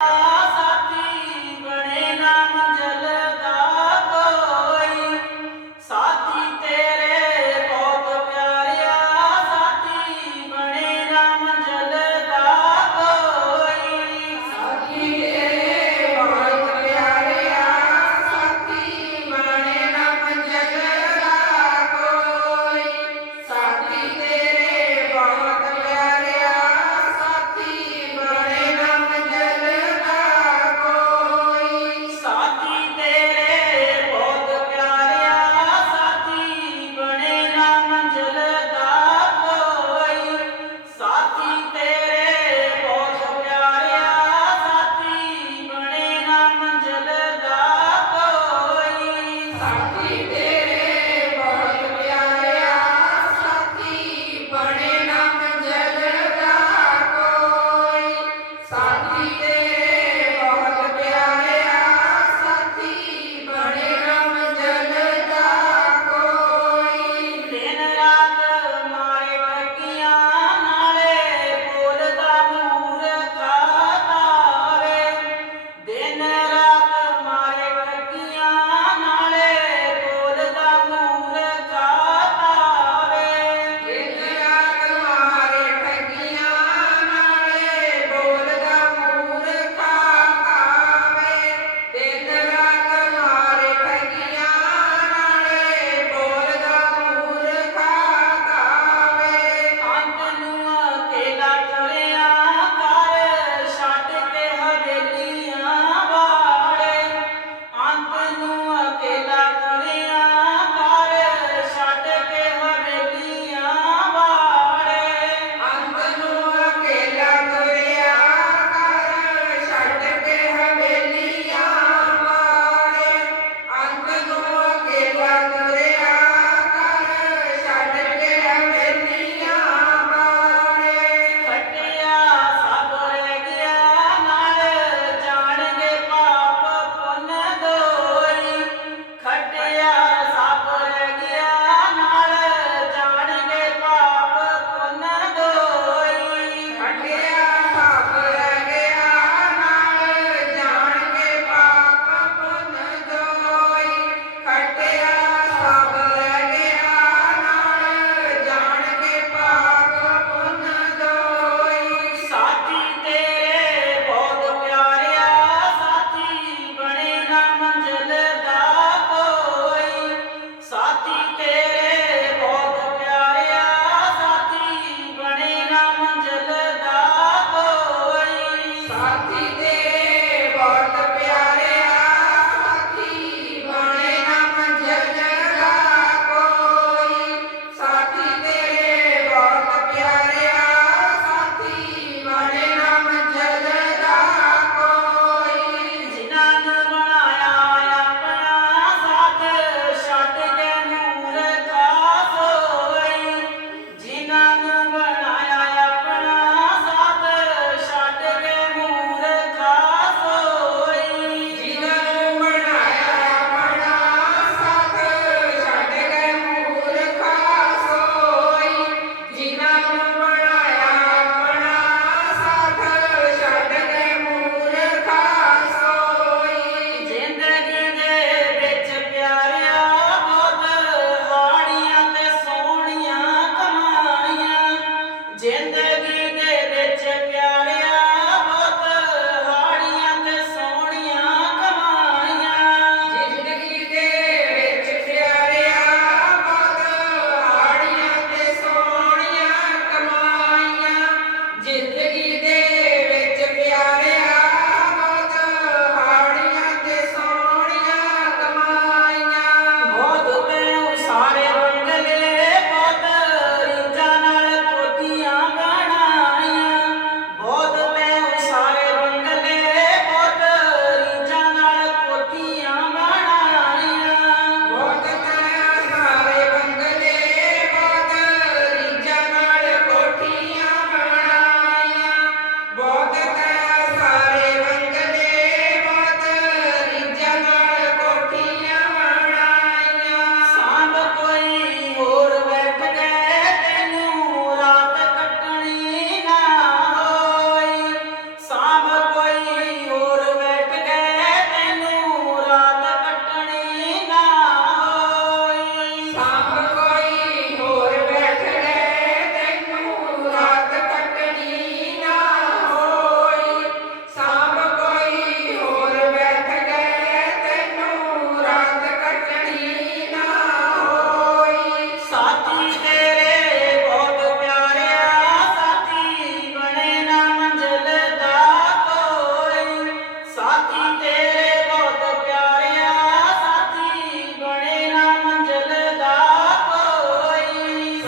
ਸਾਥੀ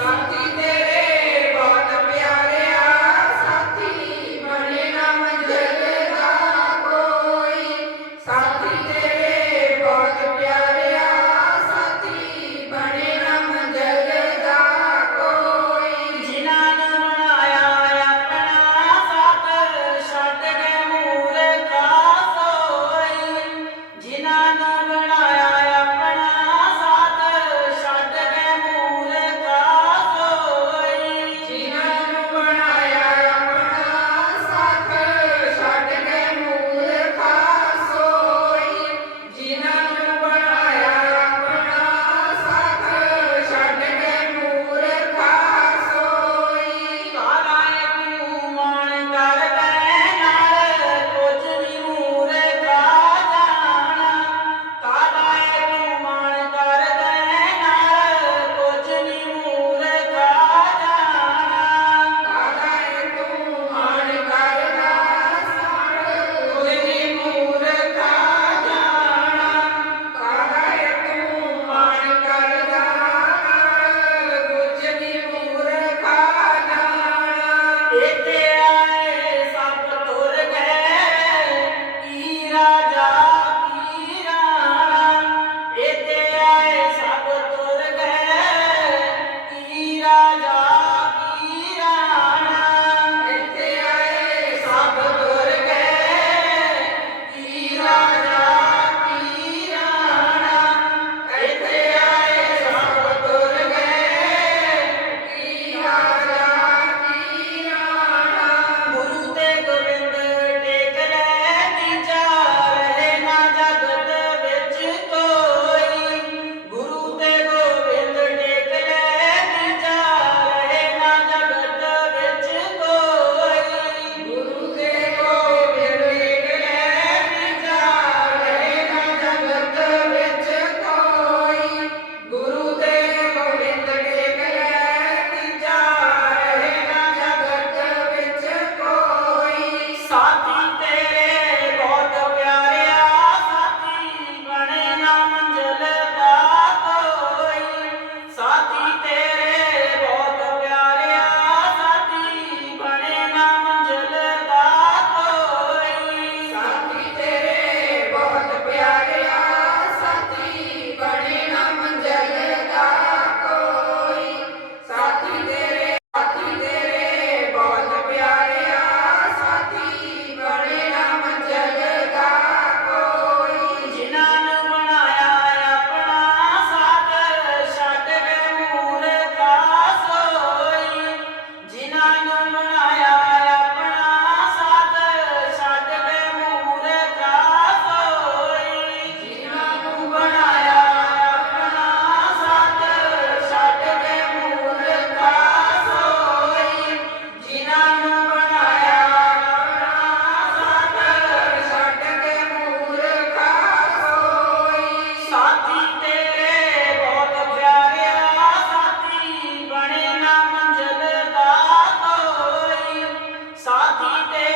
Obrigada. ਸਾਥੀ ਤੇਰੇ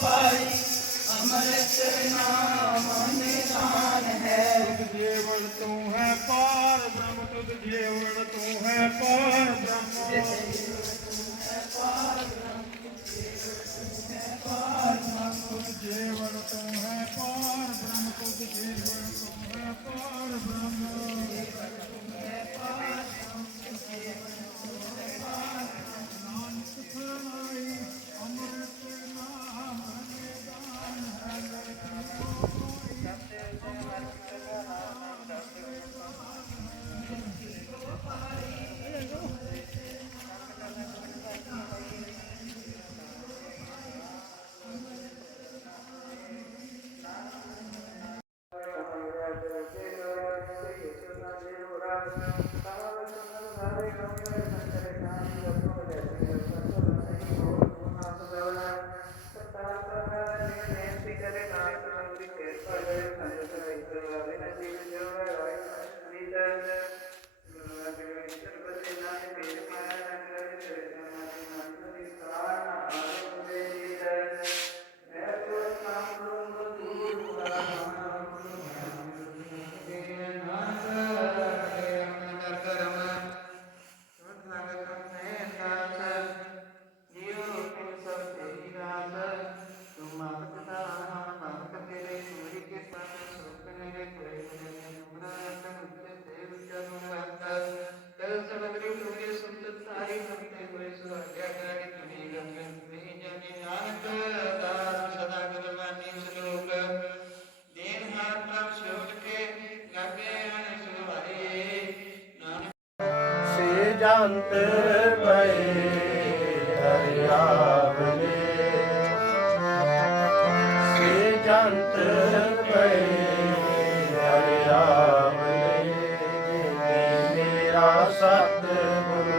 ਪਾਈ ਅੰਮ੍ਰਿਤ ਨਾਮ ਨਿਦਾਨ ਹੈ। ਤੁਧ ਜੀਵਨ ਤੂੰ ਹੈ ਪਾਰ ਬ੍ਰਹਮ ਤੁਧ ਜੀਵਨ ਤੂੰ ਹੈ ਪਾਰ ਬ੍ਰਹਮ ਜੀਵਨ ਤੂੰ ਹੈ ਪਾਰ ਬ੍ਰਹਮ ਤੁਧ ਜੀਵਨ ਤੂੰ ਹੈ ਪਾਰ। ਚੰਤ ਪਏ ਹਰਿਆਵਲੇ। ਸੇ ਚੰਤ ਪਏ ਹਰਿਆਵਲੇ। ਮੇਰਾ ਸਤਿਗੁਰੂ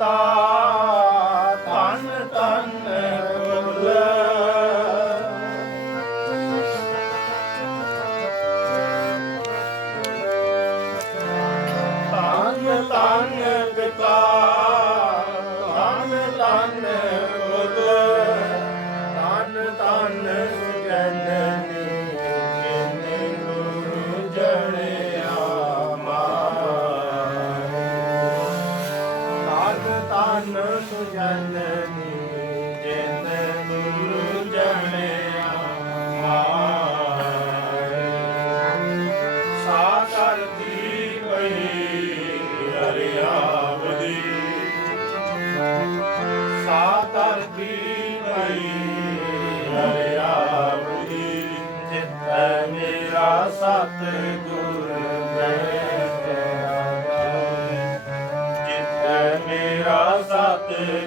ता ਸਤਿ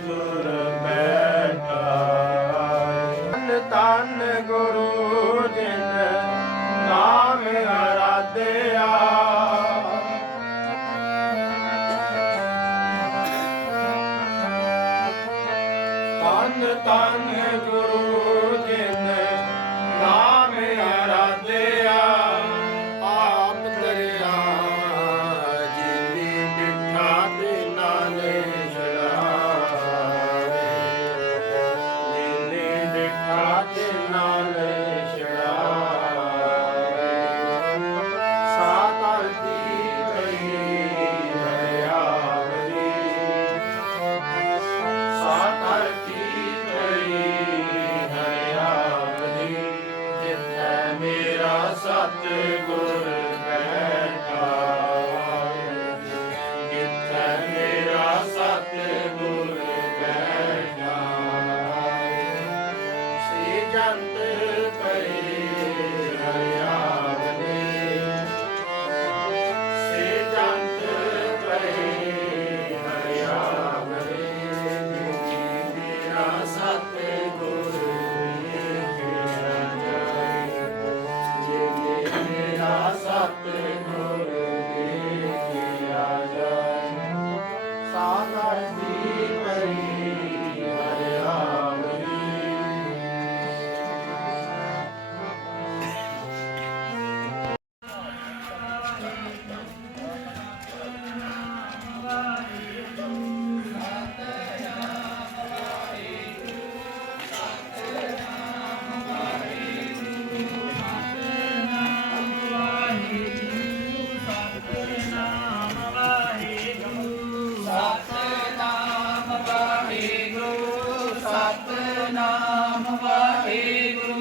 ਸਤਨਾਮ ਵਾਹਿਗੁਰੂ।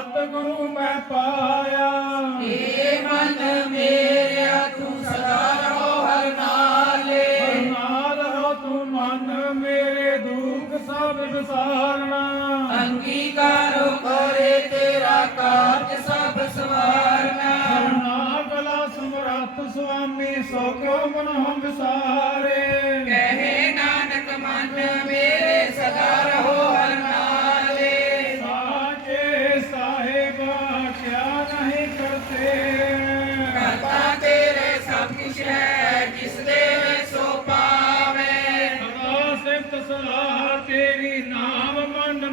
ਸਤਿਗੁਰੂ ਮੈਂ ਪਾਇਆ। ਏ ਮਨ ਮੇਰਿਆ ਤੂੰ ਸਦਾ ਰਹੋ ਹਰ ਨਾਲੇ। ਨਾਦ ਹੋ ਤੂੰ ਮਨ ਮੇਰੇ ਦੁੱਖ ਸਭ ਵਿਸਾਰਣਾ ਅੰਗੀਕਾਰੋ ਕਰੇ ਤੇਰਾ ਕਾਰਜ ਸਭ ਸਵਾਰਨਾ। ਕਰਨਾ ਕਲਾ ਸਮਰੱਥ ਸੁਆਮੀ ਸੋ ਕੋ ਮਨ ਹਮ ਵਿਸਾਰੇ?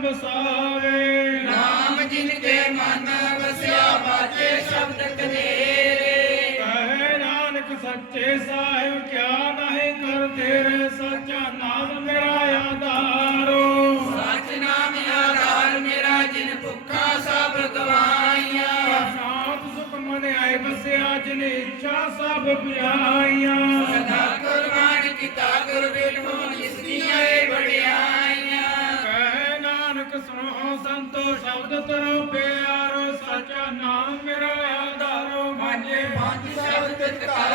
ਬਸਾਵੇ ਨਾਮ ਜਿਨ ਕੇ ਮਨ ਵਸਿਆ ਬਾਜੇ ਸ਼ਬਦ ਕਨੇਰੇ। ਕਹੇ ਨਾਨਕ ਸੱਚੇ ਸਾਹਿਬ ਕਿਆ ਨਹੀਂ ਕਰ ਤੇਰੇ ਸੱਚਾ ਨਾਮ ਮੇਰਾ ਆਧਾਰੋ। ਸਚ ਨਾਮ ਆਧਾਰ ਮੇਰਾ ਜਿਨ ਭੁੱਖਾ ਸਭ ਗਵਾਈਆਂ। ਸ਼ਾਂਤ ਸੁਖ ਮਨ ਆਏ ਬਸਿਆ ਜਿਨ ਇੱਛਾ ਸਭ ਪਿਆਈਆਂ ਸਦਾ ਕੁਰਬਾਨ ਕੀਤਾ ਗੁਰ ਬਿਨੋ ਜਿਸ ਸੰਤੋ ਸ਼ਬਦ ਤਰੋ ਪਿਆਰੋ ਸੱਚਾ ਨਾਮ ਮੇਰਾ ਆਧਾਰੋ। ਮਾਝੇ ਪੰਜ ਸ਼ਬਦ ਕਾਰ